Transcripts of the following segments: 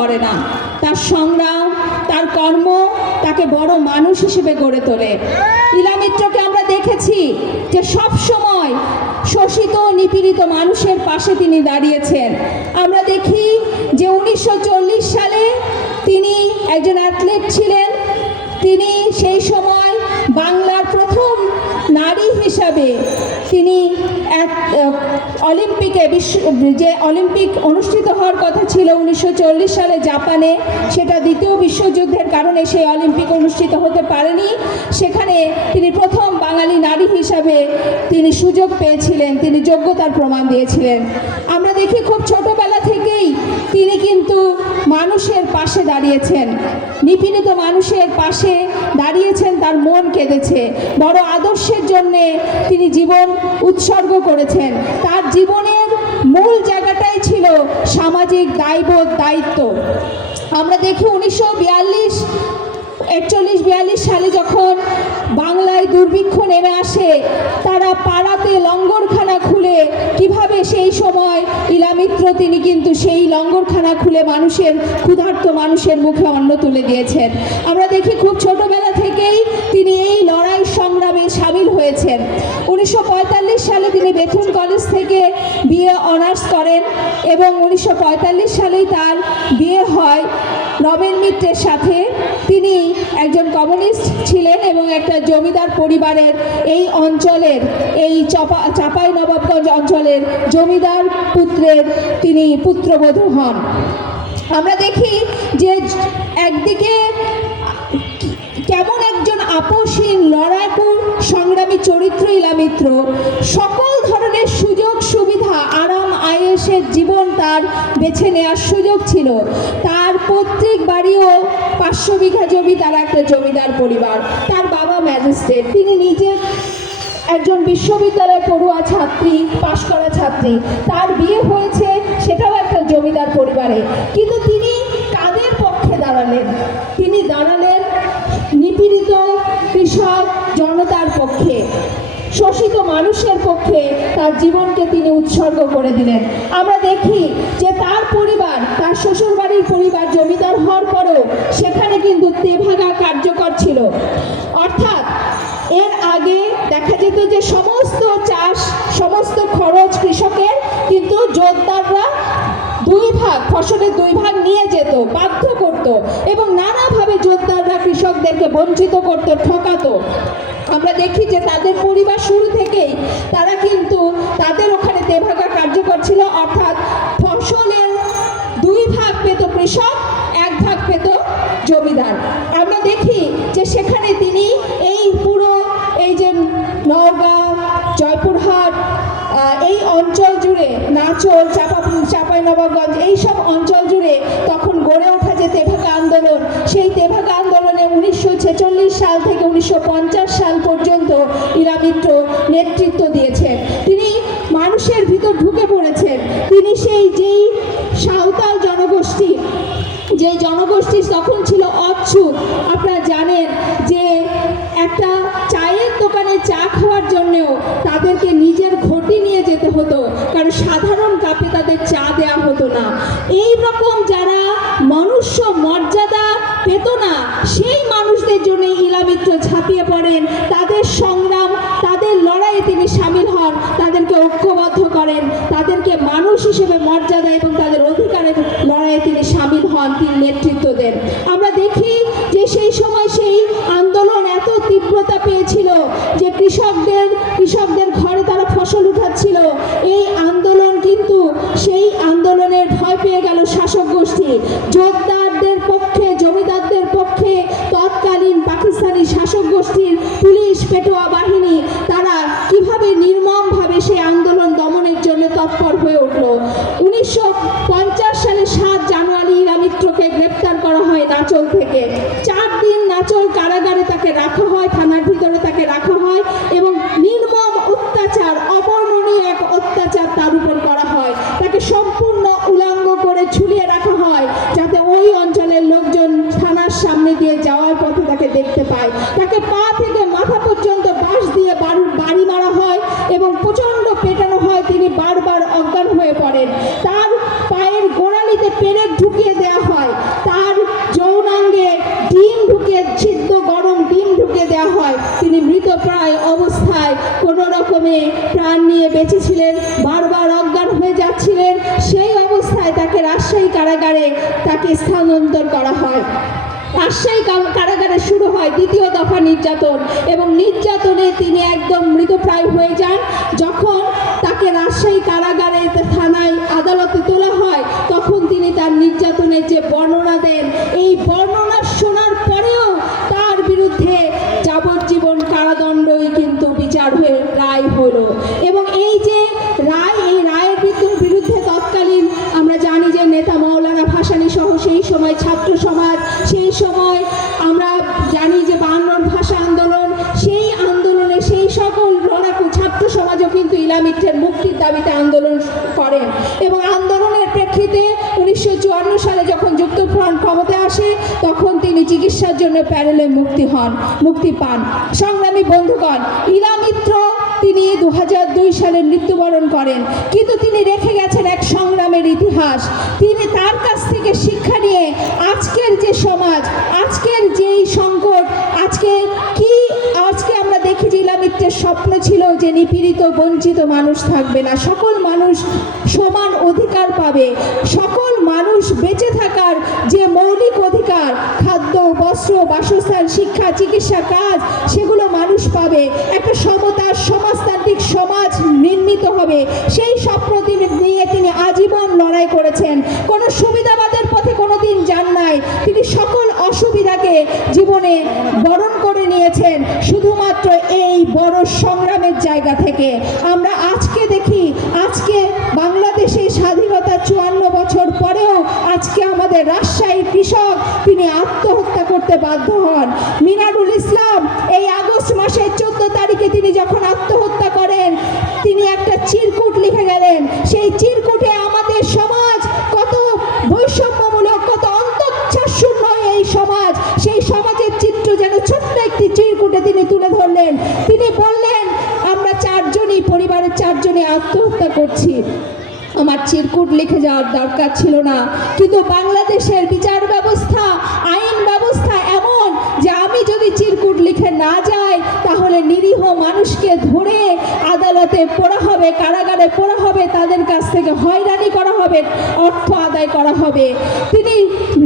করে না, তার সংগ্রাম, তার কর্ম তাকে বড় মানুষ হিসেবে গড়ে তোলে। ইলা মিত্রকে আমরা দেখেছি যে সব সময় শোষিত নিপীড়িত মানুষের পাশে তিনি দাঁড়িয়েছেন। আমরা দেখি যে 1940 সালে তিনি একজন অ্যাথলেট ছিলেন। তিনি সেই সময় বাংলার প্রথম নারী হিসাবে তিনি অলিম্পিকে যে অলিম্পিক অনুষ্ঠিত হওয়ার কথা ছিল 1940 সালে জাপানে, সেটা দ্বিতীয় বিশ্বযুদ্ধের কারণে সেই অলিম্পিক অনুষ্ঠিত হতে পারেনি। সেখানে তিনি প্রথম বাঙালি নারী হিসাবে তিনি সুযোগ পেয়েছিলেন, তিনি যোগ্যতার প্রমাণ দিয়েছিলেন। আমরা দেখি খুব ছোটবেলা থেকেই তিনি কিন্তু মানুষের পাশে দাঁড়িয়েছেন, নিপীড়িত মানুষের পাশে দাঁড়িয়েছেন, তার মন কেঁদেছে। বড় আদর্শের জন্যে তিনি জীবন উৎসর্গ করেছেন। তার জীবনের মূল জায়গাটাই ছিল সামাজিক দায়বোধ, দায়িত্ব। আমরা দেখি 1941-42 সালে যখন বাংলায় দুর্ভিক্ষ নেমে আসে, তারা পাড়াতে লঙ্গরখানা খুলে কিভাবে সেই সময় ইলা মিত্র তিনি কিন্তু সেই লঙ্গরখানা খুলে মানুষের ক্ষুধার্ত মানুষের মুখে অন্ন তুলে দিয়েছেন। আমরা দেখি খুব ছোটবেলা থেকেই তিনি এই লড়াই সংগ্রামে সামিল হয়েছেন। 1945 সালে তিনি বেথুন কলেজ থেকে বিএ অনার্স করেন এবং 1945 সালেই তার বিয়ে হয় রমেন মিত্রের সাথে। তিনি একজন কমিউনিস্ট ছিলেন এবং একটা জমিদার পরিবারের এই অঞ্চলের, এই চাঁপাইনবাবগঞ্জ অঞ্চলের জমিদার পুত্রের তিনি পুত্রবধূ হন। আমরা দেখি যে একদিকে কেমন একজন আপোষহীন লড়াকু সংগ্রামী চরিত্র ইলা মিত্র, সকল ধরনের সুযোগ সুবিধা, আরাম আয়েশের জীবন তার বেছে নেওয়ার সুযোগ ছিল। তার পৈতৃক বাড়িও 500 বিঘা জমি, তার একটা জমিদার পরিবার, তার বাবা ম্যাজিস্ট্রেট, তিনি নিজে একজন বিশ্ববিদ্যালয়ের পড়ুয়া ছাত্রী, পাশ করা ছাত্রী, তার বিয়ে হয়েছে সেটাও একটা জমিদার পরিবারে। কিন্তু তিনি কাদের পক্ষে দাঁড়ালেন? তিনি দাঁড়ালেন নিপীড়িত কৃষক জনতার পক্ষে, শোষিত মানুষের পক্ষে তার জীবনকে তিনি উৎসর্গ করে দিলেন। আমরা দেখি যে তার পরিবার, তার শ্বশুরবাড়ির পরিবার জমিদার হওয়ার পরেও সেখানে কিন্তু তেভাগা কার্যকর ছিল। অর্থাৎ এর আগে দেখা যেত যে সমস্ত চাষ, সমস্ত খরচ কৃষকের, কিন্তু জোতদাররা 2 ভাগ, ফসলের 2 ভাগ নিয়ে যেত, বাধ্য করত এবং নানাভাবে জোতদাররা কৃষকদেরকে বঞ্চিত করত, ঠকাতো। আমরা দেখি যে তাদের পরিবার শুরু থেকেই তারা কিন্তু তাদের ওখানে তেভাগা কার্যকর ছিল, অর্থাৎ ফসলের 2 ভাগ পেত কৃষক, 1 ভাগ পেত জমিদার। আমরা দেখি যে সেখানে তিনি এই পুরো এই যে নওগাঁ, জয়পুরহাট, এই অঞ্চল জুড়ে, নাচল, চাঁপাইনবাবগঞ্জ, এইসব অঞ্চল জুড়ে তখন গড়ে ওঠা যে তেভাগা আন্দোলন, সেই তেভাগা আন্দোলনে 1946 সাল থেকে 1950 সাল পর্যন্ত ইলা মিত্র নেতৃত্ব দিয়েছেন। তিনি মানুষের ভিতর ঢুকে পড়েছেন। তিনি যেই সাঁওতাল জনগোষ্ঠী, যে জনগোষ্ঠী তখন ছিল অচ্ছুত। আপনারা জানেন যে একটা চায়ের দোকানে চা খাওয়ার জন্যেও তাদেরকে নিজের ঘটি নিয়ে যেতে হতো, কারণ সাধারণ কাপে তাদের চা দেওয়া হতো না। এই রকম যারা মনুষ্য মর্যাদা পেত না, সেই মানুষদের জন্য ইলা মিত্র ঝাঁপিয়ে পড়েন, তাদের সংগ্রাম, তাদের লড়াইয়ে তিনি সামিল হন, তাদেরকে ঐক্যবদ্ধ করেন, তাদেরকে মানুষ হিসেবে মর্যাদা এবং তাদের অধিকারের লড়াইয়ে তিনি সামিল হন, তিনি নেতৃত্ব দেন। আমরা দেখি যে সেই সময় সেই আন্দোলন এত তীব্রতা পেয়েছিল যে কৃষকদের ঘরে তারা ফসল উঠাচ্ছিল। এই আন্দোলন কিন্তু সেই আন্দোলনের ভয় পেয়ে গেল শাসক গোষ্ঠী। জোতদারদের পক্ষে, জমিদারদের পক্ষে তৎকালীন পাকিস্তানি শাসক গোষ্ঠীর পুলিশ, পেটোয়া বাহিনী, তারা কিভাবে নির্মমভাবে সেই আন্দোলন দমনের জন্য তৎপর হয়ে উঠল। 1950 সালে 7 জানুয়ারি ইলা মিত্রকে গ্রেপ্তার করা হয় নাচল থেকে। 4 দিন নাচল কারাগারে তাকে রাখা হয়, থানার ভিতরে তাকে রাখা হয় এবং নির্মম অত্যাচার, অবর্ণনীয় এক অত্যাচার তার উপর করা হয়। তাকে সম্পূর্ণ উলঙ্গ করে ঝুলিয়ে রাখা হয়, যাতে ওই অঞ্চলের লোকজন থানার সামনে দিয়ে যাওয়ার পথে তাকে দেখতে পায়। তাকে পা থেকে মাথা পর্যন্ত বাঁশ দিয়ে বাড়ি মারা হয় এবং প্রচণ্ড পেটানো হয়। তিনি বারবার অজ্ঞান হয়ে পড়েন। তার পায়ের গোড়ালিতে পেরেক ঢুকিয়ে দেওয়া হয় হয় তিনি মৃতপ্রায় অবস্থায় কোনো রকমে প্রাণ নিয়ে বেঁচেছিলেন, বারবার অজ্ঞান হয়ে যাচ্ছিলেন। সেই অবস্থায় তাকে রাজশাহী কারাগারে তাকে স্থানান্তর করা হয়। রাজশাহী কারাগারে শুরু হয় দ্বিতীয় দফা নির্যাতন, এবং নির্যাতনে তিনি একদম মৃতপ্রায় হয়ে যান। যখন তাকে রাজশাহী কারাগারে থানায় আদালতে তোলা হয়, তখন তিনি তার নির্যাতনের যে বর্ণনা দেন, এই বর্ণনা শোনার পরেও তার বিরুদ্ধে যাবজ্জীবন কারাদণ্ডই কিন্তু বিচার হয়ে রায় হলো। এবং এই যে রায়, এই রায়ের বিরুদ্ধে তৎকালীন আমরা জানি যে নেতা মাওলানা ভাসানী সহ সেই সময় ছাত্র সমাজ, সেই সময় আমরা জানি যে 52 ভাষা আন্দোলন, সেই আন্দোলনে সেই সকল লড়াকু ছাত্র সমাজও কিন্তু ইলামিত্রের মুক্তির দাবিতে আন্দোলন করেন। এবং আন্দোলনের প্রেক্ষিতে 1954 সালে যখন যুক্তফ্রন্ট ক্ষমতায় আসে, তখন তিনি চিকিৎসার জন্য প্যারোলে মুক্তি পান। সংগ্রামী বন্ধুগণ, ইলামিত্র তিনি 2002 সালে মৃত্যুবরণ করেন, কিন্তু তিনি রেখে গেছেন এক সংগ্রামের ইতিহাস। তিনি তার কাছ থেকে শিক্ষা নিয়ে আজকের যে সমাজ, আজকের যেই সংকট, আজকে আমরা দেখি যে ইলামিত্রের স্বপ্ন ছিল যে নিপীড়িত বঞ্চিত মানুষ থাকবে না, সকল মানুষ সমান অধিকার পাবে, সকল মানুষ বেঁচে থাকার যে মৌলিক অধিকার, খাদ্য, বস্ত্র, বাসস্থান, শিক্ষা, চিকিৎসা, কাজ, সেগুলো মানুষ পাবে। একটা সমতার সমাজতান্ত্রিক সমাজ নির্মিত হবে, সেই স্বপ্ন নিয়ে তিনি আজীবন লড়াই করেছেন। কোনো সুবিধাবাদের পথে কোনোদিন যান নাই, তিনি সকল অসুবিধাকে জীবনে বরণ করে নিয়েছেন শুধুমাত্র এই বড় সংগ্রামের জায়গা থেকে। আমরা আজকে দেখি, আজকে বাংলাদেশে স্বাধীনতা 54 বছর পরেও আজকে আমাদের রাজশাহীর কৃষক তিনি আত্মহত্যা করতে বাধ্য হন। মিনারুল ইসলাম এই আগস্ট মাসের 14 তারিখে তিনি যখন আত্মহত্যা করেন, তিনি একটা চিরকুট লিখে গেলেন। সেই চিরকুটে আমাদের সমাজ কত বৈষম্যমূলক, কত অন্তঃচ্ছাশূন্য এই সমাজ, সেই সমাজের চিত্র যেন ছোট্ট একটি চিরকুটে তিনি তুলে ধরলেন। তিনি বললেন, আমরা পরিবারের 4 জনে আত্মহত্যা করছি। আমার চিরকুট লিখে যাওয়ার দরকার ছিল না, কিন্তু বাংলাদেশের বিচার ব্যবস্থা, আইন ব্যবস্থা এমন যে আমি যদি চিরকুট লিখে না যাই, তাহলে নিরীহ মানুষকে ধরে আদালতে পোড়া হবে, কারাগারে পোড়া হবে, তাদের কাছ থেকে হয়রানি করা হবে, অর্থ আদায় করা হবে। তিনি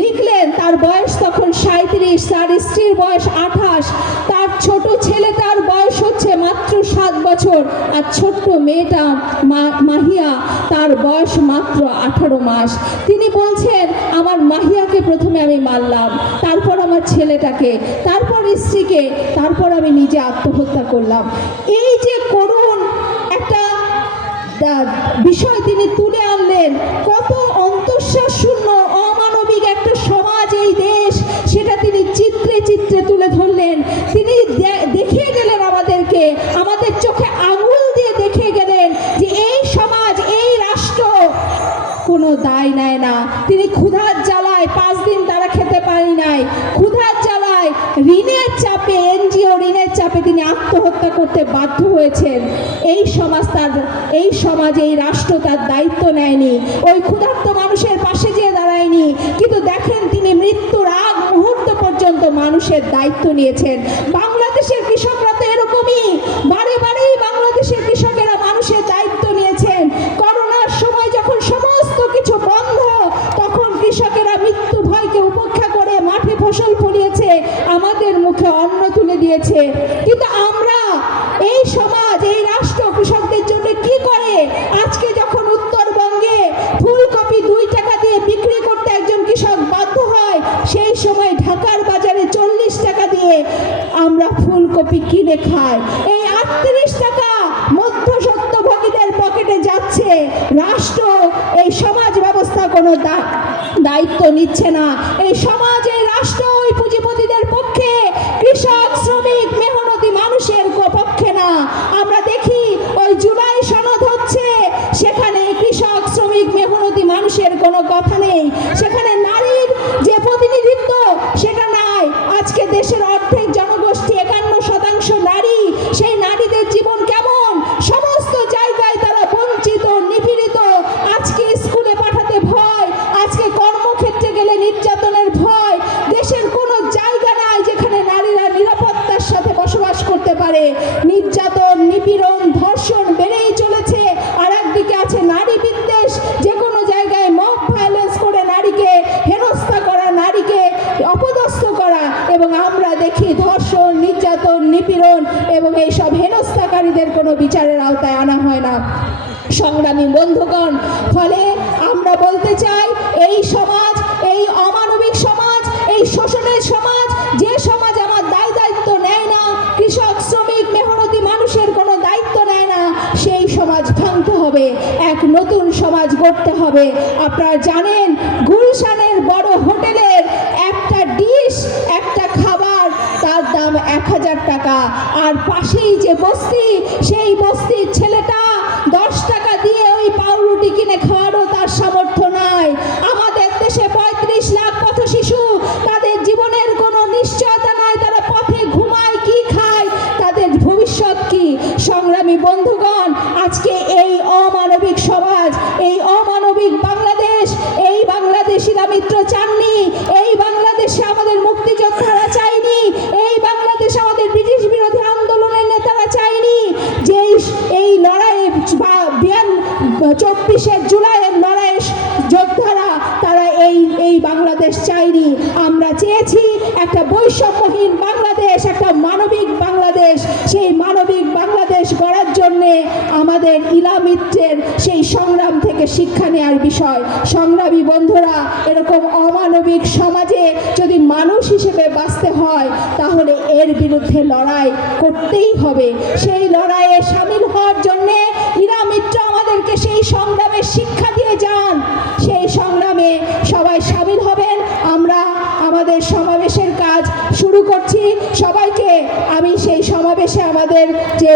লিখলেন, তার বয়স তখন 37, তার স্ত্রীর বয়স 28, তার ছোট ছেলে, তার বয়স হচ্ছে মাত্র 7 বছর, আর ছোট্ট মেয়েটা মাহিয়া, তার বয়স মাত্র 18 মাস। তিনি বলছেন, আমার মাহিয়াকে প্রথমে আমি মারলাম, তারপর আমার ছেলেটাকে, তারপর স্ত্রীকে, তারপর আমি নিজে আত্মহত্যা করলাম। এই যে করুণ একটা বিষয় তিনি তুলে আনলেন, কত অন্তঃশ্বাস শূন্য অমানবিক একটা সমাজ এই দেশ, সেটা তিনি চিত্রে চিত্রে তুলে ধরলেন। তিনি দেখিয়ে গেলেন আমাদেরকে, আমাদের চোখে আঙুল দিয়ে দেখিয়ে গেলেন যে এই সমাজ, এই রাষ্ট্র কোনো দায় নেয় না। তিনি ক্ষুধার জ্বালায় 5 দিন তারা খেতে পারি নাই, ক্ষুধার জ্বালায়, ঋণের চাপে, এনজিও ঋণের চাপে তিনি আত্মহত্যা করতে বাধ্য হয়েছেন। এই সমাজ, এই রাষ্ট্র তার দায়িত্ব নেয়নি, ওই ক্ষুধার্ত মানুষের পাশে যেয়ে দাঁড়ায়নি। কিন্তু দেখেন, তিনি মৃত্যুর আগ মুহূর্ত পর্যন্ত মানুষের দায়িত্ব নিয়েছেন। বাংলাদেশের কৃষকরা তো এরকমই, বারে বারেই বাংলাদেশের কৃষকেরা মানুষের দায়িত্ব নিয়েছেন। করোনার সময় যখন সমস্ত কিছু বন্ধ, তখন কৃষকেরা মৃত্যু ভয়কে উপেক্ষা করে মাঠে ফসল ফলিয়েছে, আমাদের মুখে অন্ন তুলে দিয়েছে। কিন্তু আমরা, এই সমাজ, এই রাষ্ট্র কৃষকদের জন্য কি করে? আজকে যখন উত্তরবঙ্গে ফুলকপি 2 টাকা দিয়ে বিক্রি করতে একজন কৃষক বাধ্য হয়, সেই সময় ঢাকার বাজারে 40 টাকা দিয়ে আমরা ফুলকপি কিনে খাই। এই 38 টাকা মধ্যস্বত্বভোগীদের পকেটে যাচ্ছে। রাষ্ট্র, এই সমাজ ব্যবস্থা কোনো দায়িত্ব নিচ্ছে না। এই সমাজ, এই রাষ্ট্র ওই পুঁজিপতিদের পক্ষে, কৃষক, শ্রমিক, মেহনতি মানুষের পক্ষে না। আমরা দেখি ওই জুলাই সনদ হচ্ছে, সেখানে কৃষক, শ্রমিক, মেহনতি মানুষের কোনো কথা নেই, সেখানে নারীর যে প্রতিনিধিত্ব সেটা নাই। আজকে দেশের অর্ধেক জনগোষ্ঠী, 51% নারী, সেই নারীদের জীবন কেমন? সমস্ত জায়গায় তারা বঞ্চিত, নিপীড়িত। আজকে স্কুলে পাঠাতে ভয়, আজকে কর্মক্ষেত্রে গেলে নির্যাতনের ভয়। দেশের কোনো জায়গা নাই যেখানে নারীরা নিরাপত্তার সাথে বসবাস নির্যাতন, নিপীড়ন এবং এই সব হেনস্থাকারীদের কোনো বিচারের আওতায় আনা হয় না। সংগ্রামী বন্ধুগণ, ফলে আমরা বলতে চাই, এই সমাজ, এই অমানবিক সমাজ, এই শোষণের সমাজ, যে সমাজ আমার দায়িত্ব নেয় না, কৃষক, শ্রমিক, মেহনতি মানুষের কোনো দায়িত্ব নেয় না, সেই সমাজ ভাঙতে হবে, এক নতুন সমাজ গড়তে হবে। আপনারা জানেন, গুলশানের বড় হোটেলের একটা ডিশ, একটা খাবার, তার দাম 1000 টাকা। আর পাশেই যে বস্তি, সেই বস্তির ছেলেটা 10 টাকা দিয়ে ওই পাউরুটি কিনে খাওয়ারও তার সামর্থ্য নাই। আমাদের দেশে 35 লাখ পথ শিশু, তাদের জীবনের কোনো নিশ্চয়তা নাই, তারা পথে ঘুমায়, কি খায়, তাদের ভবিষ্যৎ কি? সংগ্রামী বন্ধুগণ, আজকে এই অমানবিক সমাজ, এই অমানবিক বাংলাদেশ, এই বাংলাদেশ ইলামিত্র চাননি, এই বাংলাদেশে আমাদের মুক্তিযোদ্ধারা চাইনি, এই বাংলাদেশ আমাদের ব্রিটিশ বিরোধী আন্দোলনের নেতারা চাইনি, যে এই লড়াইয়ে 24শে জুলাইয়ের লড়াইয়ের যোদ্ধারা, তারা এই বাংলাদেশ চাইনি। আমরা চেয়েছি একটা বৈষম্যহীন বাংলাদেশ, একটা মানবিক বাংলাদেশ। সেই মানবিক বাংলাদেশ গড়ার জন্যে আমাদের ইলামিত্রের সেই সংগ্রাম থেকে শিক্ষা নেওয়ার বিষয়। সংগ্রামী বন্ধুরা, এরকম অমানবিক সমাজে যদি মানুষ হিসেবে বাঁচতে হয়, তাহলে এর বিরুদ্ধে লড়াই করতেই হবে। সেই লড়াইয়ে সামিল হওয়ার জন্যে ইলামিত্র আমাদেরকে সেই সংগ্রামের শিক্ষা দিয়ে যান। সেই সংগ্রামে সবাই সামিল হবেন। আমরা আমাদের সমাবেশের কাজ শুরু করছি। সবাইকে আমি সেই সমাবেশে আমাদের যে